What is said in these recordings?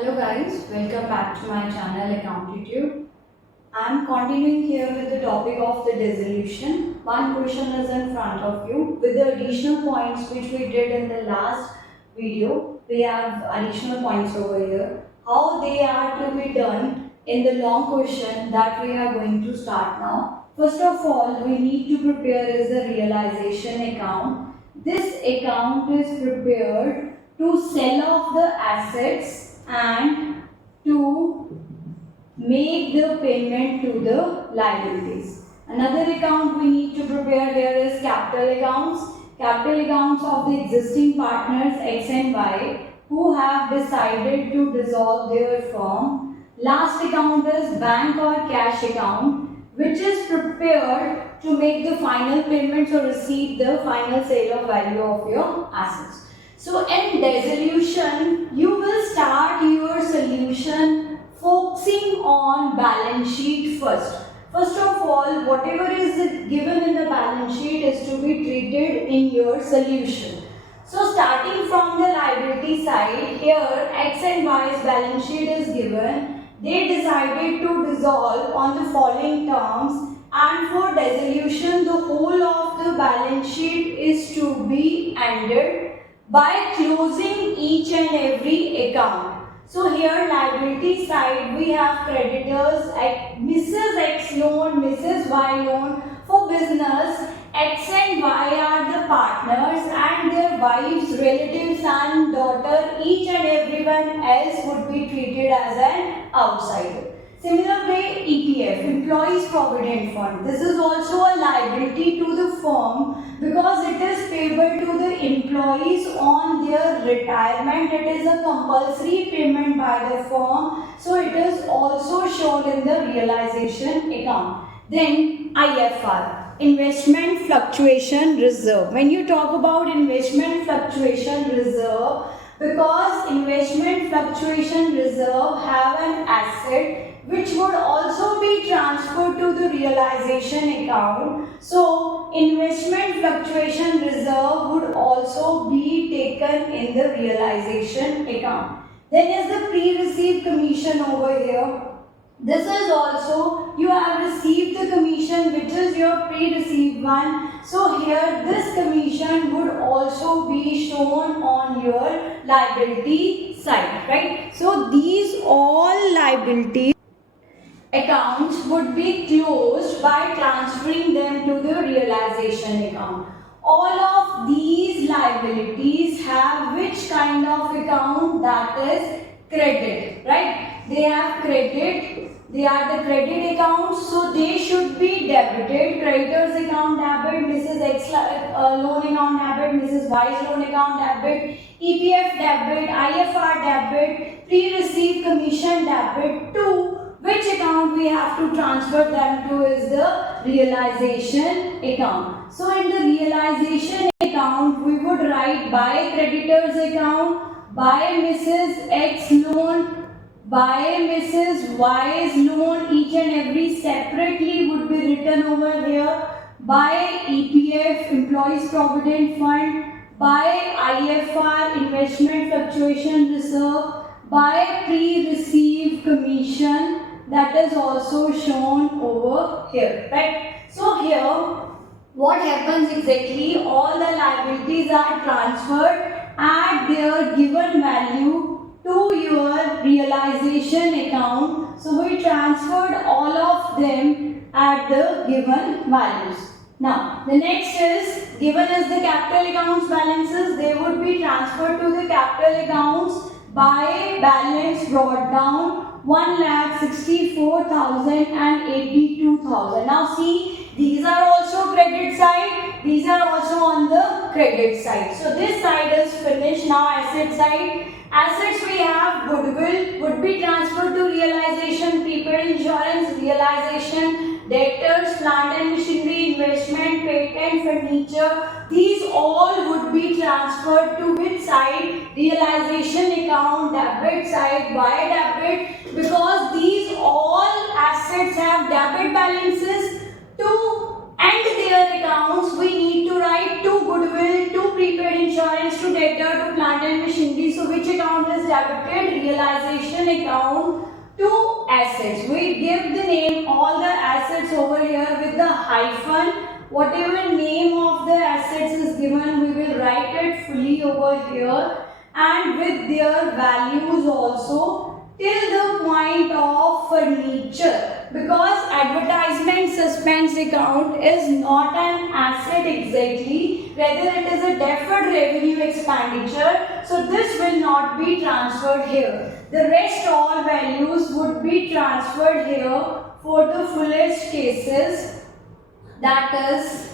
Hello guys, welcome back to my channel Accountancy. I am continuing here with the topic of the dissolution. One question is in front of you with the additional points which we did in the last video. We have additional points over here. How they are to be done in the long question that we are going to start now. First of all, we need to prepare is the realization account. This account is prepared to sell off the assets and to make the payment to the liabilities. Another account we need to prepare here is capital accounts. Capital accounts of the existing partners X and Y who have decided to dissolve their firm. Last account is bank or cash account, which is prepared to make the final payments or receive the final sale of value of your assets. So in dissolution, you will start your solution focusing on balance sheet first. First of all, whatever is given in the balance sheet is to be treated in your solution. So starting from the liability side, here X and Y's balance sheet is given. They decided to dissolve on the following terms, and for dissolution, the whole of the balance sheet is to be ended by closing each and every account. So here liability side we have creditors like Mrs. X loan, Mrs. Y loan. For business, X and Y are the partners and their wives, relatives, son, daughter, each and everyone else would be treated as an outsider. Similar way, EPF, Employees Provident Fund. This is also a liability to the firm because it is payable to the employees on their retirement. It is a compulsory payment by the firm. So it is also shown in the realization account. Then IFR, Investment Fluctuation Reserve. When you talk about Investment Fluctuation Reserve, because Investment Fluctuation Reserve have an asset which would also be transferred to the realization account. So, investment fluctuation reserve would also be taken in the realization account. Then is the pre-received commission over here. This is also, you have received the commission which is your pre-received one. So here this commission would also be shown on your liability side, right? So these all liabilities accounts would be closed by transferring them to the realization account. All of these liabilities have which kind of account? That is credit, right? They have credit, they are the credit accounts, so they should be debited. Creditors account debit, Mrs. X loan account debit, Mrs. Y's loan account debit, EPF debit, IFR debit, pre-received commission debit. To which account we have to transfer them to is the realization account. So in the realization account, we would write by creditors account, by Mrs. X loan, by Mrs. Y's loan, each and every separately would be written over here, by EPF, Employees Provident Fund, by IFR, Investment Fluctuation Reserve, by pre-received commission, that is also shown over here, right? So here, what happens exactly? All the liabilities are transferred at their given value to your realization account. So we transferred all of them at the given values. Now, the next is, given as the capital accounts balances, they would be transferred to the capital accounts by balance brought down 1,64,000 and 82,000. Now see, these are also credit side, these are also on the credit side. So this side is finished. Now asset side. Assets we have goodwill would be transferred to realization, prepaid insurance, realization, debtors, plant and machinery, investment, patent, furniture. These all would be transferred to which side? Realization account, debit side. Why debit? Because these all assets have debit balances. To end their accounts, we need to write to goodwill, to prepaid insurance, to debtor, to plant and machinery. So which account is debited realization account to assets. We give the name all the assets over here with the hyphen. Whatever name of the assets is given, we will write it fully over here and with their values also till the point of furniture. Because advertisement suspense account is not an asset exactly, rather it is a deferred revenue expenditure, so this will not be transferred here. The rest all values would be transferred here for the fullest cases, that is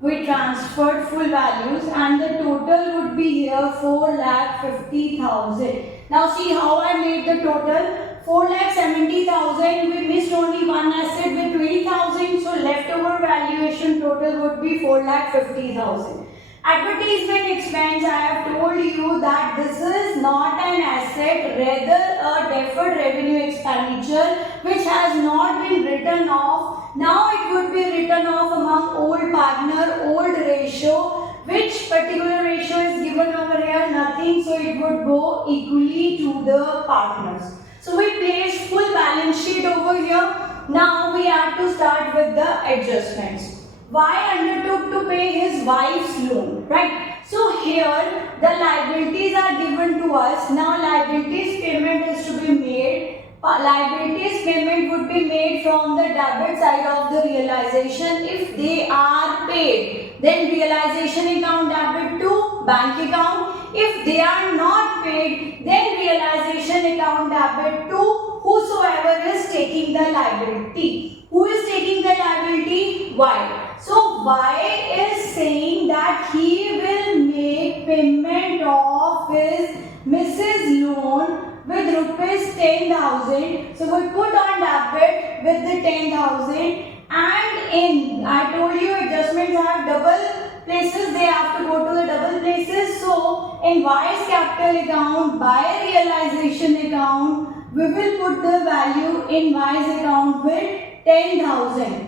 we transferred full values and the total would be here 4,50,000. Now see how I made the total. 4,70,000, we missed only one asset with 20,000, so leftover valuation total would be 4,50,000. Advertisement expense, I have told you that this is not an asset, rather a deferred revenue expenditure which has not been written off. Now it would be written off among old partner, old ratio. Which particular ratio is given over here? Nothing, so it would go equally to the partners. So we placed full balance sheet over here. Now we have to start with the adjustments. Y undertook to pay his wife's loan, right? So here the liabilities are given to us. Now liabilities payment is to be made. Liabilities payment would be made from the debit side of the realization if they are paid. Then realization account debit to bank account. If they are not paid, then realization account debit to whosoever is taking the liability. Who is taking the liability? Y. So Y is saying that he will make payment of his Mrs. loan with rupees 10,000. So we put on debit with the 10,000 and in, I told you adjustments have double places, they have to go to the double places. So in Y's capital account, by realization account, we will put the value in Y's account with 10,000.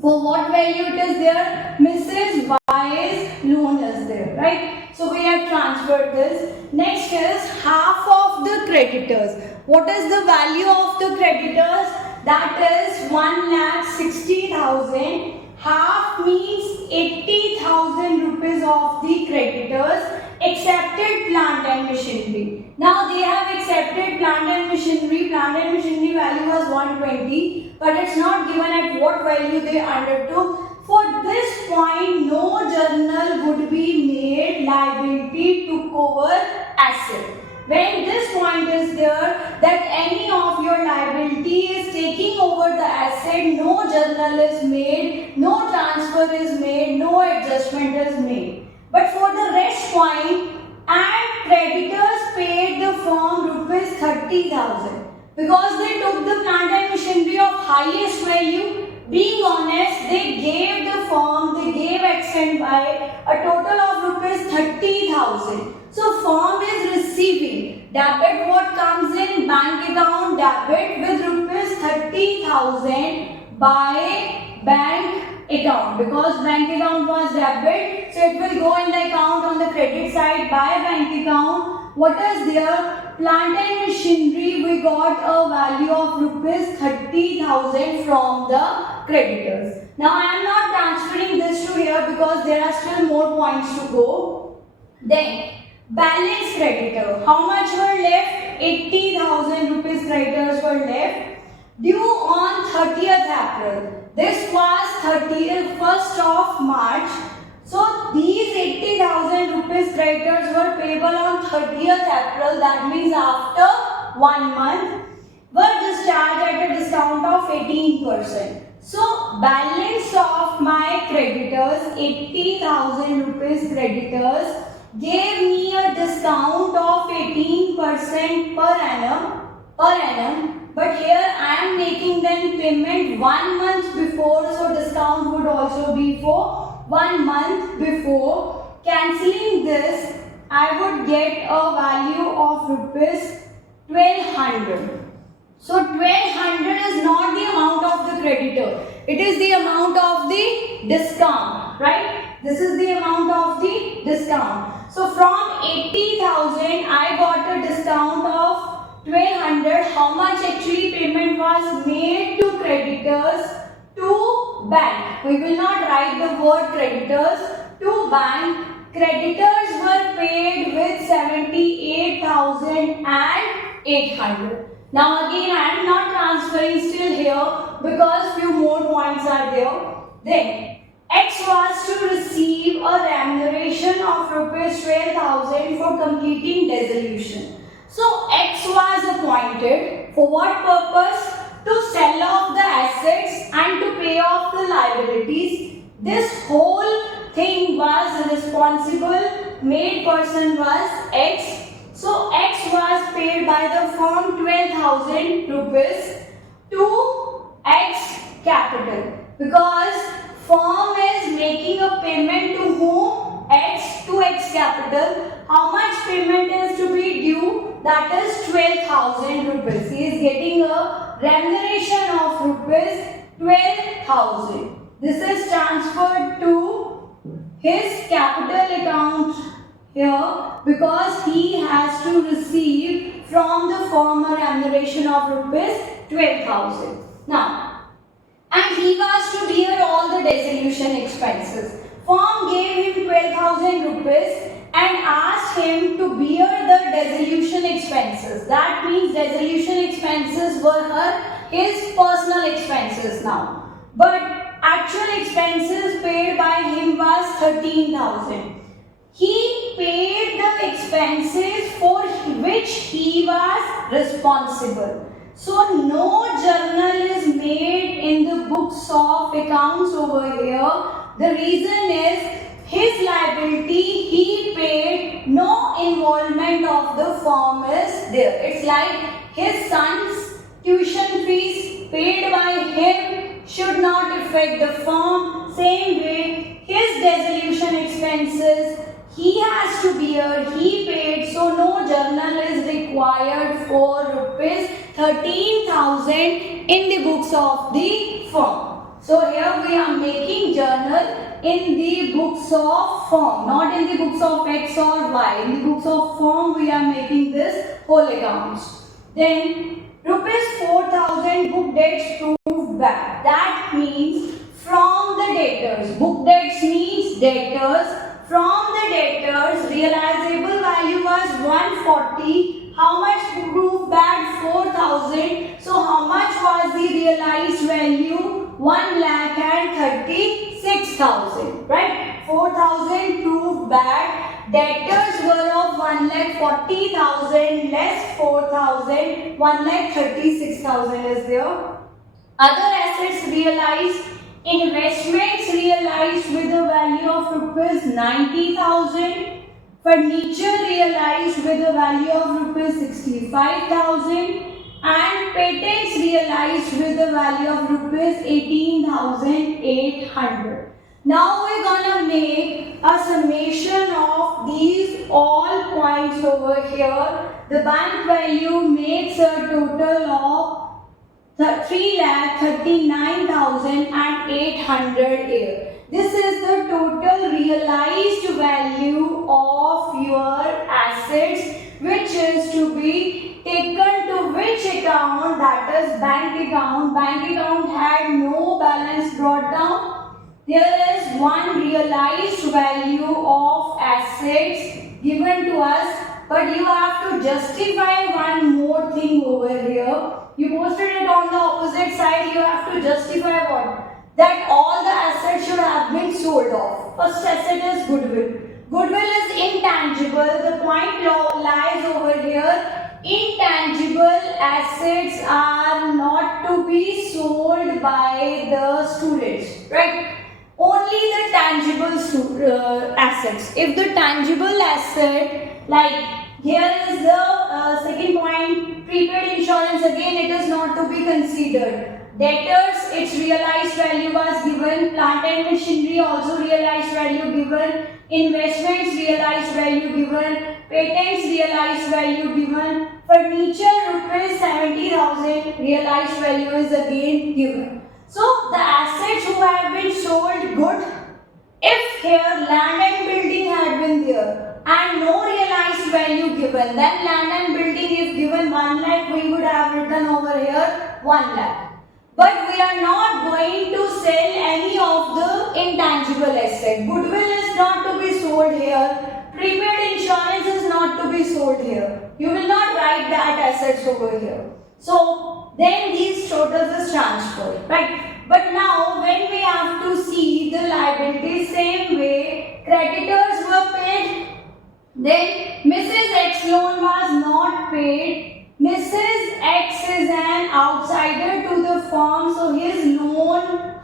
For what value it is there? Mrs. Y's loan is there, right? So we have transferred this. Next is half of the creditors. What is the value of the creditors? That is 1,60,000. Half means 80,000 rupees of the creditors. Accepted plant and machinery. Now they have accepted plant and machinery. Plant and machinery value was 120, but it's not given at what value they undertook. For this point, no journal would be made. Liability took over asset. When this point is there that any of your liability is taking over the asset, no journal is made, no transfer is made, no adjustment is made. But for the rest point, and creditors paid the firm rupees 30,000 because they took the plant and machinery of highest value. Being honest, they gave the firm, they gave Accent by a total of rupees 30,000. So firm is receiving debit what comes in bank account debit with rupees 30,000 by bank account, because bank account was debit, so it will go in the account on the credit side by bank account. What is there? Plant and machinery, we got a value of rupees 30,000 from the creditors. Now I am not transferring this to here because there are still more points to go. Then balance creditor. How much were left? 80,000 rupees creditors were left due on 30th April. This was 31st of March. So these 80,000 rupees creditors were payable on 30th April. That means after 1 month. Were discharged at a discount of 18%. So balance of my creditors, 80,000 rupees creditors, gave me a discount of 18% per annum. But here I am making them payment 1 month before, so discount would also be for 1 month before. Cancelling this, I would get a value of rupees 1200. So 1200 is not the amount of the creditor. It is the amount of the discount, right? This is the amount of the discount. So So from 80,000 I got a discount of 1200. How much actually payment was made to creditors to bank? We will not write the word creditors. To bank, creditors were paid with 78,800. Now again I am not transferring still here because few more points are there. Then X was to receive a remuneration of rupees 12,000 for completing dissolution. So X was appointed for what purpose? To sell off the assets and to pay off the liabilities. This whole thing was responsible, made person was X. So X was paid by the firm 12,000 rupees to X capital, because firm is making a payment to whom? X, to X capital. How much payment is to be due? That is 12,000 rupees. He is getting a remuneration of rupees 12,000. This is transferred to his capital account here because he has to receive from the firm a remuneration of rupees 12,000. Now, and he was to bear all the dissolution expenses. Firm gave him 12,000 rupees and asked him to bear the dissolution expenses. That means dissolution expenses were his personal expenses now. But actual expenses paid by him was 13,000. He paid the expenses for which he was responsible. So no journal is made in the books of accounts over here. The reason is his liability he paid, no involvement of the firm is there. It's like his son's tuition fees paid by him should not affect the firm. Same way, his dissolution expenses he has to bear, he paid, so no journal is required for rupees 13,000 in the books of the firm. So here we are making journal in the books of firm, not in the books of X or Y. In the books of firm we are making this whole accounts. Then rupees 4,000 book debts proved back. That means from the debtors. Book debts means debtors. From the debtors, realizable value was 140. How much proved back? 4,000. So how much was the realized value? 1,36,000. Right? 4,000 proved back. Debtors were of 1,40,000 less 4,000. 1,36,000 is there. Other assets realized. Investments realized with a value of rupees 90,000. Furniture realized with a value of rupees 65,000. And patents realized with a value of rupees 18,800. Now we're gonna make a summation of these all points over here. The bank value makes a total of 3,39,800 here. This is the total realized value of your assets, which is to be taken to which account? That is bank account. Bank account had no balance brought down. There is one realized value of assets given to us, but you have to justify one more thing over here. You posted it on the opposite side. You have to justify what? That all the assets should have been sold off. First asset is goodwill. Goodwill is intangible. The point lies over here. Intangible assets are not to be sold by the students, right? Only the tangible assets. If the tangible asset, like here is the second point, prepaid insurance, again it is not to be considered. Debtors, its realized value was given. Plant and machinery also realized value given. Investments realized value given. Patents realized value given. Furniture rupees 70,000 realized value is again given. So the assets who have been sold good. If here land and building had been there, here and no realized value given, then land and building if given 1 lakh, we would have written over here 1 lakh. But we are not going to sell any of the intangible asset. Goodwill is not to be sold here. Prepaid insurance is not to be sold here. You will not write that assets over here. So then these totals is transferred, right? But now when we have to see the liabilities, same way, creditors were paid. Then Mrs. X loan was not paid. Mrs. X is an outsider to the firm, so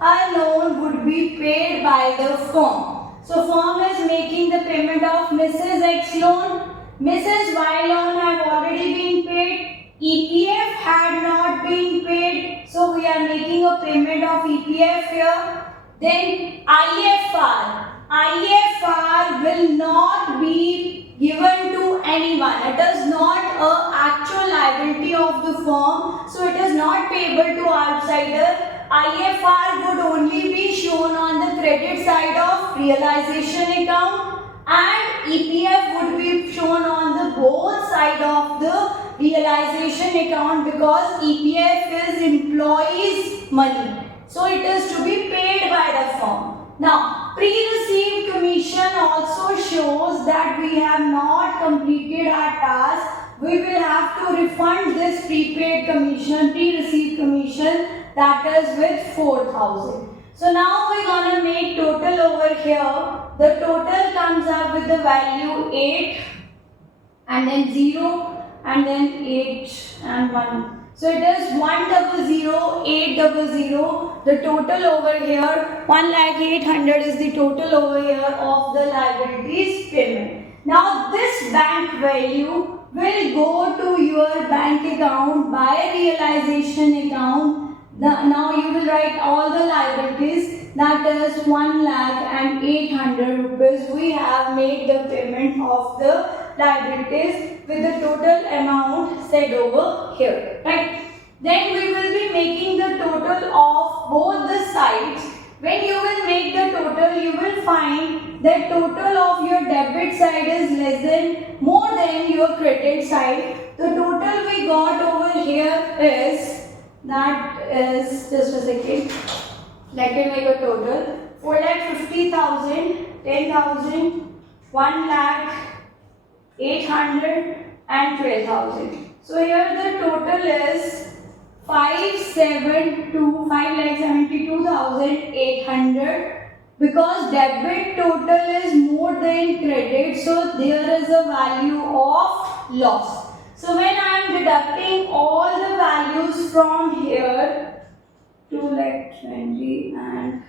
her loan would be paid by the firm. So firm is making the payment of Mrs. X loan. Mrs. Y loan have already been paid. EPF had not been paid, so we are making a payment of EPF here. Then IFR will not be given to anyone. It is not an actual liability of the firm, so it is not payable to outsider. IFR would only be shown on the credit side of realization account, and EPF would be shown on the both side of the realization account, because EPF is employees' money. So it is to be paid by the firm. Now, pre-received commission also shows that we have not completed our task. We will have to refund this pre-received commission, that is with 4,000. So now we're gonna make total over here. The total comes up with the value 8 and then 0 and then 8 and 1. So it is 100, 800. The total over here 1,800,000 is the total over here of the liabilities payment. Now this bank value will go to your bank account by realization account. Now you will write all the liabilities, that is 1,800,000 rupees. We have made the payment of the liabilities with the total amount said over here, right? Then we will be making the total of both the sides. When you will make the total, you will find that total of your debit side is more than your credit side. The total we got over here is, just a second, let me make a total. 4,50,000, 10,000, 1,800,000 and 12,000. So here the total is 5,72,800, because debit total is more than credit, so there is a value of loss. So when I am deducting all the values from here, 2,20,000, and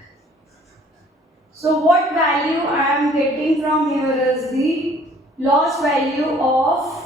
so what value I am getting from here is the loss value of,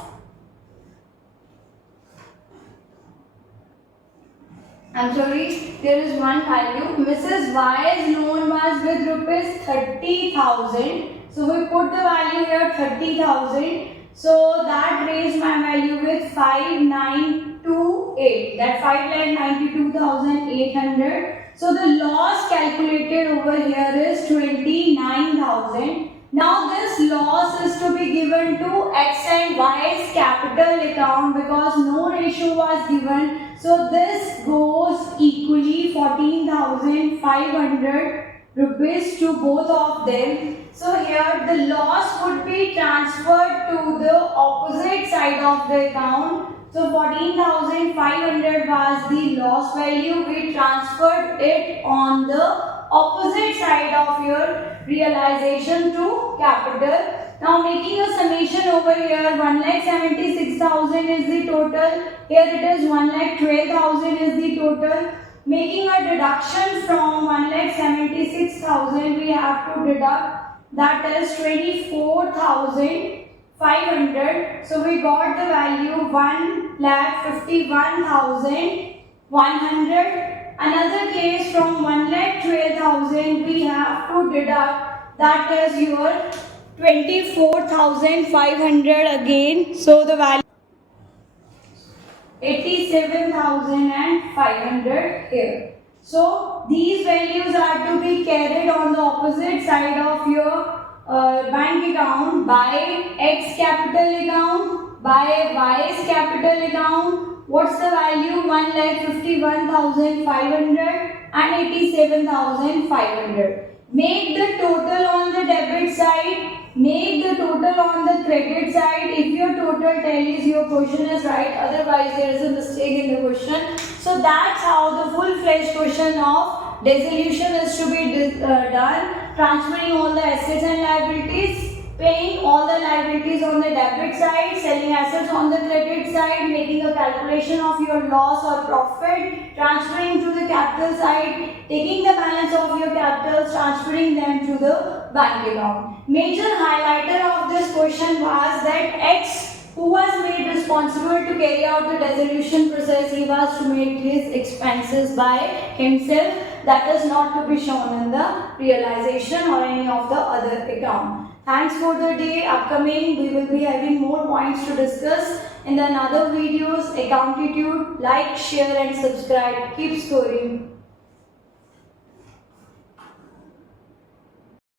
there is one value. Mrs. Y's loan was with rupees 30,000. So we put the value here 30,000. So that raised my value with 5,928. That 5,92,800. So the loss calculated over here is 29,000. Now this loss is to be given to X and Y's capital account, because no ratio was given. So this goes equally 14,500 rupees to both of them. So here the loss would be transferred to the opposite side of the account. So 14,500 was the loss value. We transferred it on the opposite side of your realization to capital. Now making a summation over here, 1,76,000 is the total. Here it is 1,12,000 is the total. Making a deduction from 1,76,000, we have to deduct, that is 24,500. So we got the value 1,51,100. Another case from 1,12,000, we have to deduct, that is your 24,500 again. So the value 87,500 here. So these values are to be carried on the opposite side of your bank account by X capital account, by Y's capital account. What's the value? 1,51,500 and 87,500. Make the total on the debit side. Make the total on the credit side. If your total tallies, your question is right. Otherwise, there is a mistake in the question. So that's how the full-fledged question of dissolution is to be done. Transferring all the assets and liabilities, paying all the liabilities on the debit side, selling assets on the credit side, making a calculation of your loss or profit, transferring to the capital side, taking the balance of your capitals, transferring them to the bank account. Major highlighter of this question was that X, who was made responsible to carry out the dissolution process, he was to make his expenses by himself. That is not to be shown in the realization or any of the other account. Thanks for the day. Upcoming, we will be having more points to discuss in the other videos. Accountitude, like, share and subscribe. Keep scoring.